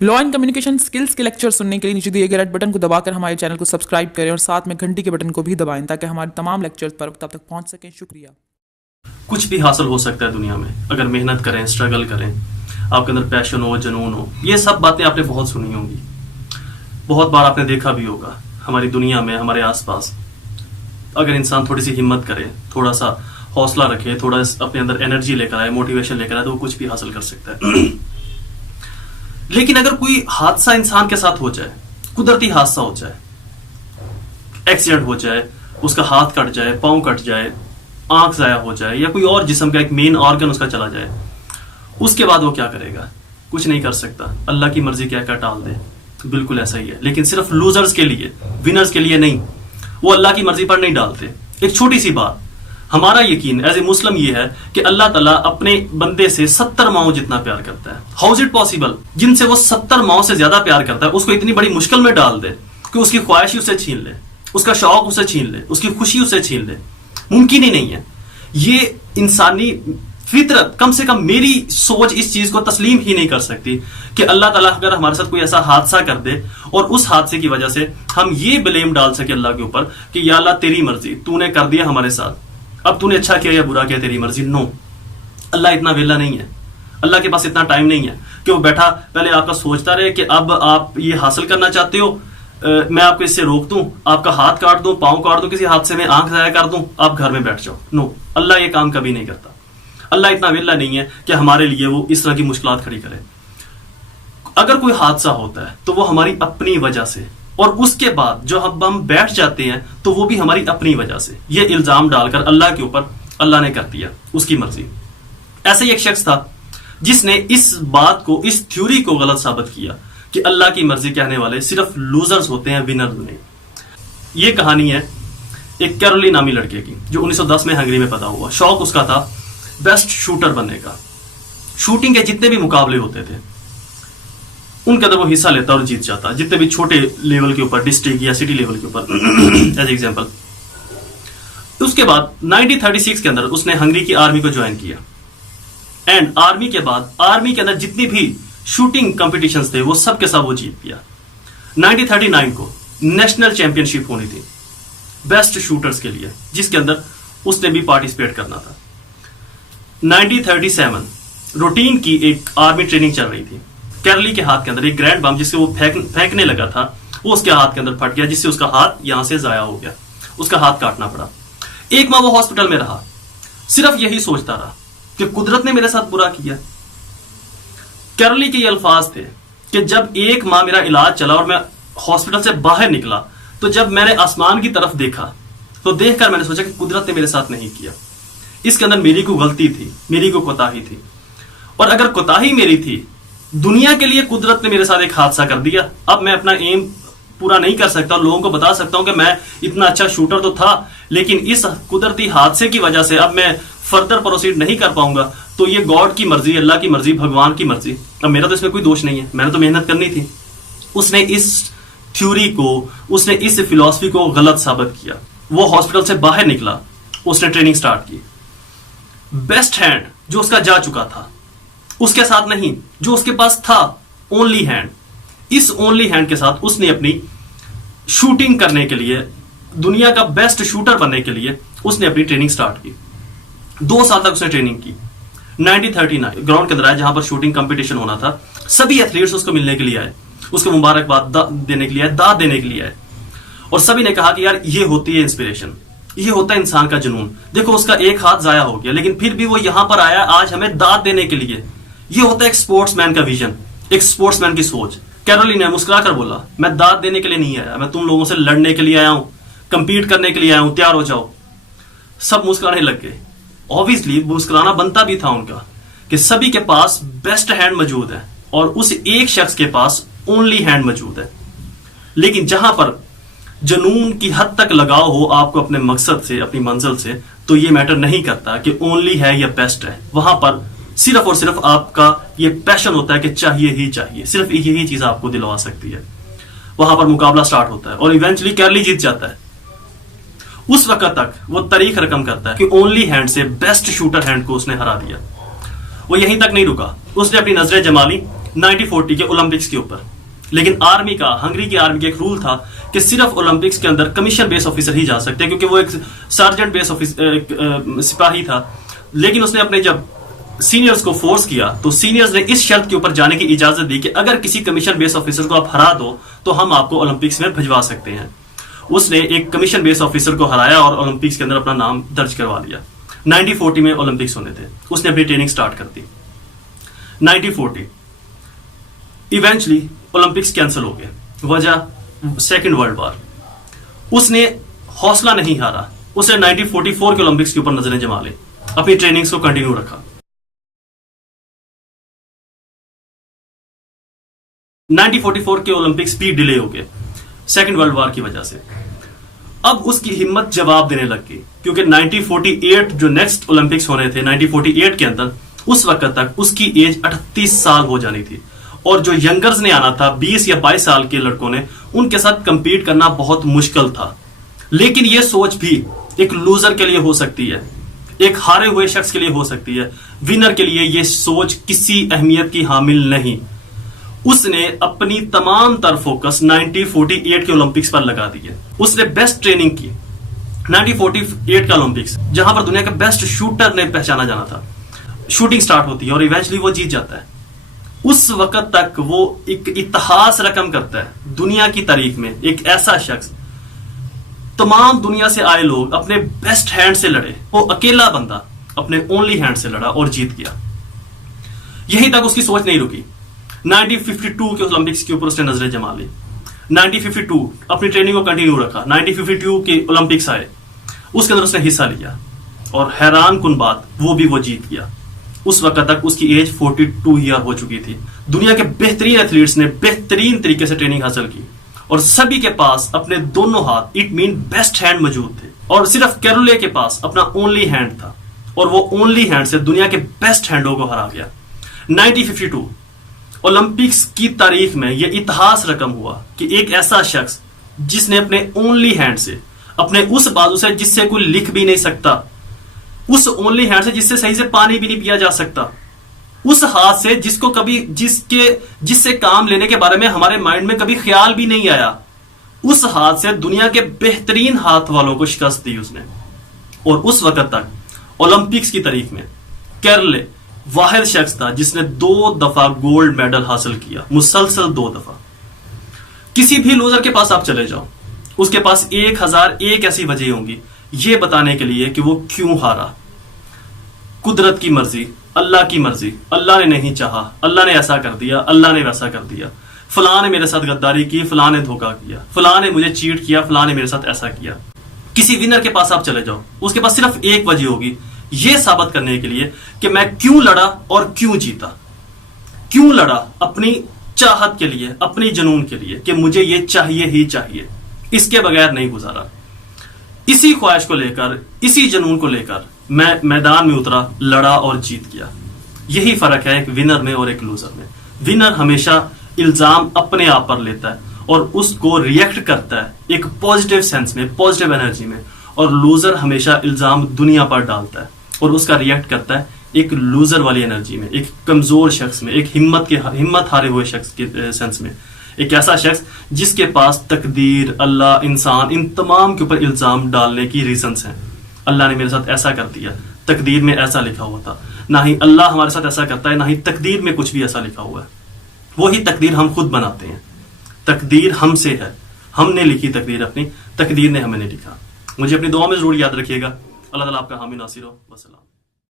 Law and communication skills के lecture सुनने के लिए नीचे दिए गए रेड बटन को दबाकर हमारे चैनल को सब्सक्राइब करें और साथ में घंटी के बटन को भी दबाएं ताकि हमारे तमाम लेक्चर्स पर वक्त तक पहुंच सकें। शुक्रिया। कुछ भी हासिल हो सकता है दुनिया में अगर मेहनत करें, स्ट्रगल करें, आपके अंदर पैशन हो, जुनून हो। ये सब बातें आपने बहुत सुनी होंगी, बहुत बार आपने देखा भी होगा हमारी दुनिया में, हमारे आसपास। अगर इंसान थोड़ी सी हिम्मत करे, थोड़ा सा हौसला रखे, थोड़ा अपने अंदर एनर्जी लेकर आए, मोटिवेशन लेकर आए, तो वो कुछ भी हासिल कर सकता है। लेकिन अगर कोई हादसा इंसान के साथ हो जाए, कुदरती हादसा हो जाए, एक्सीडेंट हो जाए, उसका हाथ कट जाए, पांव कट जाए, आंख जाया हो जाए, या कोई और जिस्म का एक मेन ऑर्गन उसका चला जाए, उसके बाद वो क्या करेगा? कुछ नहीं कर सकता। अल्लाह की मर्जी क्या क्या टाल दे, बिल्कुल ऐसा ही है। लेकिन सिर्फ लूजर्स के लिए, विनर्स के लिए नहीं, वो अल्लाह की मर्जी पर नहीं डालते। एक छोटी सी बात, हमारा यकीन एज ए मुस्लिम ये है कि अल्लाह ताला अपने बंदे से 70 माओ जितना प्यार करता है। How is it possible? जिनसे वो 70 माओ से ज्यादा प्यार करता है, उसको इतनी बड़ी मुश्किल में डाल दे कि उसकी ख्वाहिश ही उसे छीन ले, उसका शौक उसे छीन ले, उसकी खुशी उसे छीन ले। मुमकिन ही नहीं है। ये इंसानी फितरत, कम से कम मेरी सोच इस चीज को तस्लीम ही नहीं कर सकती कि अल्लाह ताला अगर हमारे साथ कोई ऐसा हादसा कर दे और उस हादसे की वजह से हम ये ब्लेम डाल सके अल्लाह के ऊपर कि या अल्लाह तेरी मर्जी, तूने कर दिया हमारे साथ, अब तूने अच्छा किया या बुरा किया, तेरी मर्जी। नो, अल्लाह इतना वेला नहीं है। अल्लाह के पास इतना टाइम नहीं है कि वो बैठा पहले आपका सोचता रहे कि अब आप ये हासिल करना चाहते हो, मैं आपको इससे रोक दूं, आपका हाथ काट दूं, पांव काट दूं, किसी हादसे में आंख जाया कर दूं, आप घर में बैठ जाओ। नो, अल्लाह ये काम कभी नहीं करता। अल्लाह इतना वेला नहीं है कि हमारे लिए वो इस तरह की मुश्किलात खड़ी करे। अगर कोई हादसा होता है तो वो हमारी अपनी वजह से, और उसके बाद जो हम बैठ जाते हैं तो वो भी हमारी अपनी वजह से। ये इल्जाम डालकर अल्लाह के ऊपर अल्लाह ने कर दिया, उसकी मर्जी। ऐसे ही एक शख्स था जिसने इस बात को, इस थ्योरी को गलत साबित किया कि अल्लाह की मर्जी कहने वाले सिर्फ लूजर्स होते हैं, विनर नहीं। ये कहानी है एक कैरोली नामी लड़के की जो 1910 में हंगरी में पैदा हुआ। शौक उसका था बेस्ट शूटर बनने का। शूटिंग के जितने भी मुकाबले होते थे उनके अंदर वो हिस्सा लेता और जीत जाता, जितने भी छोटे लेवल के ऊपर, डिस्ट्रिक्ट या सिटी लेवल के ऊपर एज एग्जांपल। उसके बाद 1936 के अंदर उसने हंगरी की आर्मी को ज्वाइन किया। एंड आर्मी के बाद आर्मी के अंदर जितनी भी शूटिंग कॉम्पिटिशंस थे वो सब के सब वो जीत गया। 1939 को नेशनल चैंपियनशिप होनी थी बेस्ट शूटर्स के लिए, जिसके अंदर उसने भी पार्टिसिपेट करना था। 1937 रूटीन की एक आर्मी ट्रेनिंग चल रही थी। कैरली के हाथ के अंदर एक ग्रैंड बम जिससे वो फेंकने लगा था, वो उसके हाथ के अंदर फट गया, जिससे उसका हाथ यहां से जाया हो गया, उसका हाथ काटना पड़ा। एक माह वो हॉस्पिटल में रहा, सिर्फ यही सोचता रहा कि कुदरत ने मेरे साथ बुरा किया। कैरली के ये अल्फाज थे कि जब एक माह मेरा इलाज चला और मैं हॉस्पिटल से बाहर निकला, तो जब मैंने आसमान की तरफ देखा तो देखकर मैंने सोचा कि कुदरत ने मेरे साथ नहीं किया, इसके अंदर मेरी को गलती थी, मेरी को कोताही थी। और अगर कोताही मेरी थी, दुनिया के लिए कुदरत ने मेरे साथ एक हादसा कर दिया। अब मैं अपना एम पूरा नहीं कर सकता और लोगों को बता सकता हूं कि मैं इतना अच्छा शूटर तो था, लेकिन इस कुदरती हादसे की वजह से अब मैं फर्दर प्रोसीड नहीं कर पाऊंगा। तो ये गॉड की मर्जी, अल्लाह की मर्जी, भगवान की मर्जी। अब मेरा तो इसमें कोई दोष नहीं है, मैंने तो मेहनत करनी थी। उसने इस थ्योरी को, उसने इस फिलॉसफी को गलत साबित किया। वो हॉस्पिटल से बाहर निकला, उसने ट्रेनिंग स्टार्ट की। बेस्ट हैंड जो उसका जा चुका था, उसके साथ नहीं, जो उसके पास था ओनली हैंड, इस ओनली हैंड के साथ उसने अपनी शूटिंग करने के लिए, दुनिया का बेस्ट शूटर बनने के लिए उसने अपनी ट्रेनिंग स्टार्ट की। 2 साल तक उसने ट्रेनिंग की। 1939 ग्राउंड के अंदर आया जहां पर शूटिंग कंपटीशन होना था। सभी एथलीट्स उसको मिलने के लिए आए, उसको मुबारकबाद देने के लिए आए, दाद देने के लिए आए। और सभी ने कहा कि यार ये होती है इंस्पिरेशन, ये होता है इंसान का जुनून। देखो उसका एक हाथ जाया हो गया, लेकिन फिर भी वो यहां पर आया आज हमें दाद देने के लिए। ये होता है एक स्पोर्ट्समैन का विजन, एक स्पोर्ट्समैन की सोच। कैरोली ने मुस्कुराकर बोला, मैं दाद देने के लिए नहीं आया, मैं तुम लोगों से लड़ने के लिए आया हूं, कंपीट करने के लिए आया हूं, तैयार हो जाओ। सब मुस्कुराने लग गए। ऑब्वियसली मुस्कुराना बनता भी था उनका कि सभी के पास बेस्ट हैंड मौजूद है और उस एक शख्स के पास ओनली हैंड मौजूद है। लेकिन जहां पर जुनून की हद तक लगाव हो आपको अपने मकसद से, अपनी मंजिल से, तो ये मैटर नहीं करता कि ओनली है या बेस्ट है। वहां पर सिर्फ और सिर्फ आपका ये पैशन होता है कि चाहिए ही चाहिए, सिर्फ यही चीज आपको दिलवा सकती है। वहां पर मुकाबला स्टार्ट होता है और इवेंचुअली कैरली जीत जाता है। उस वक्त तक वो तारीख रकम करता है कि ओनली हैंड से बेस्ट शूटर हैंड को उसने हरा दिया। वो यहीं तक नहीं रुका, उसने अपनी नजरें जमा ली 1940 के ओलंपिक्स के ऊपर। लेकिन आर्मी का, हंगरी की आर्मी का एक रूल था कि सिर्फ ओलंपिक्स के अंदर कमीशन बेस ऑफिसर ही जा सकते हैं, क्योंकि वो एक सार्जेंट बेस सिपाही था। लेकिन उसने अपने जब सीनियर्स को फोर्स किया तो सीनियर्स ने इस शर्त के ऊपर जाने की इजाजत दी कि अगर किसी कमीशन बेस ऑफिसर को आप हरा दो तो हम आपको ओलंपिक्स में भिजवा सकते हैं। उसने एक कमीशन बेस ऑफिसर को हराया और ओलंपिक्स के अंदर अपना नाम दर्ज करवा लिया। 1940 में ओलंपिक्स होने थे, उसने अपनी ट्रेनिंग स्टार्ट कर दी। 1940 इवेंचुअली ओलंपिक्स कैंसिल हो गए, वजह सेकेंड वर्ल्ड वॉर। उसने हौसला नहीं हारा, उसने 1944 के ओलंपिक्स के ऊपर नजरें जमा ली, अपनी ट्रेनिंग्स को कंटिन्यू रखा। 1944 के ओलंपिक्स भी डिले हो गए सेकेंड वर्ल्ड वॉर की वजह से। अब उसकी हिम्मत जवाब देने लग गई, क्योंकि 1948 जो नेक्स्ट ओलंपिक्स होने थे 1948 के अंदर, उस वक्त तक उसकी एज 38 साल हो जानी थी। और जो यंगर्स ने आना था 20 या 22 साल के लड़कों ने, उनके साथ कंपीट करना बहुत मुश्किल था। लेकिन यह सोच भी एक लूजर के लिए हो सकती है, एक हारे हुए शख्स के लिए हो सकती है। विनर के लिए यह सोच किसी अहमियत की हामिल नहीं। उसने अपनी तमाम तर फोकस 1948 के ओलंपिक्स पर लगा दी है। उसने बेस्ट ट्रेनिंग की। 1948 का ओलंपिक्स, जहां पर दुनिया के बेस्ट शूटर ने पहचाना जाना था, शूटिंग स्टार्ट होती है और इवेंचुअली वो जीत जाता है। उस वक्त तक वो एक इतिहास रकम करता है दुनिया की तारीख में। एक ऐसा शख्स, तमाम दुनिया से आए लोग अपने बेस्ट हैंड से लड़े, वो अकेला बंदा अपने ओनली हैंड से लड़ा और जीत गया। यहीं तक उसकी सोच नहीं रुकी। 1952 के ओलंपिक्स के ऊपर उसने नजरें जमा ली। 1952 अपनी ट्रेनिंग को कंटिन्यू रखा। 1952 के ओलंपिक्स आए, उसके अंदर उसने हिस्सा लिया और हैरान कुन बात, वो जीत गया। उस वक्त तक उसकी एज 42 ईयर हो चुकी थी। दुनिया के बेहतरीन एथलीट्स ने बेहतरीन तरीके से ट्रेनिंग हासिल की और सभी के पास अपने दोनों हाथ, इट मीन बेस्ट हैंड मौजूद थे। और सिर्फ कैरोले के पास अपना ओनली हैंड था और वो ओनली हैंड से दुनिया के बेस्ट हैंडों को हरा गया। 1952 ओलंपिक्स की तारीख में यह इतिहास रकम हुआ कि एक ऐसा शख्स जिसने अपने ओनली हैंड से, अपने उस बाजू से जिससे कोई लिख भी नहीं सकता, उस ओनली हैंड से जिससे सही से पानी भी नहीं पिया जा सकता, उस हाथ से जिसको कभी जिससे काम लेने के बारे में हमारे माइंड में कभी ख्याल भी नहीं आया, उस हाथ से दुनिया के बेहतरीन हाथ वालों को शिकस्त दी उसने। और उस वक्त तक ओलंपिक्स की तारीख में केरले वाहिद शख्स था जिसने 2 दफा गोल्ड मेडल हासिल किया, मुसलसल 2 दफा। किसी भी लूजर के पास आप चले जाओ, उसके पास 1001 ऐसी वजह होंगी यह बताने के लिए कि वो क्यों हारा। कुदरत की मर्जी, अल्लाह की मर्जी, अल्लाह ने नहीं चाहा, अल्लाह ने ऐसा कर दिया, अल्लाह ने वैसा कर दिया, फलां ने मेरे साथ गद्दारी की, फलां ने धोखा किया, फलां ने मुझे चीट किया, फलां ने मेरे साथ ऐसा किया। किसी विनर के पास आप चले जाओ, उसके पास सिर्फ एक वजह होगी यह साबित करने के लिए कि मैं क्यों लड़ा और क्यों जीता। क्यों लड़ा? अपनी चाहत के लिए, अपनी जुनून के लिए कि मुझे यह चाहिए ही चाहिए, इसके बगैर नहीं गुजारा। इसी ख्वाहिश को लेकर, इसी जुनून को लेकर मैं मैदान में उतरा, लड़ा और जीत गया। यही फर्क है एक विनर में और एक लूजर में। विनर हमेशा इल्जाम अपने आप पर लेता है और उसको रिएक्ट करता है एक पॉजिटिव सेंस में, पॉजिटिव एनर्जी में, और लूजर हमेशा इल्जाम दुनिया पर डालता है और उसका रिएक्ट करता है एक लूजर वाली एनर्जी में, एक कमजोर शख्स में, एक हिम्मत हारे हुए शख्स के सेंस में। एक ऐसा शख्स जिसके पास तकदीर, अल्लाह, इंसान, इन तमाम के ऊपर इल्जाम डालने की रीजंस हैं। अल्लाह ने मेरे साथ ऐसा कर दिया, तकदीर में ऐसा लिखा हुआ था। ना ही अल्लाह हमारे साथ ऐसा करता है, ना ही तकदीर में कुछ भी ऐसा लिखा हुआ है। वही तकदीर हम खुद बनाते हैं। तकदीर हमसे है, हमने लिखी तकदीर अपनी, तकदीर ने हमें नहीं लिखा। मुझे अपनी दुआ में जरूर याद रखिएगा। अल्लाह ताला आपका हामी नासिर हो। वसलाम।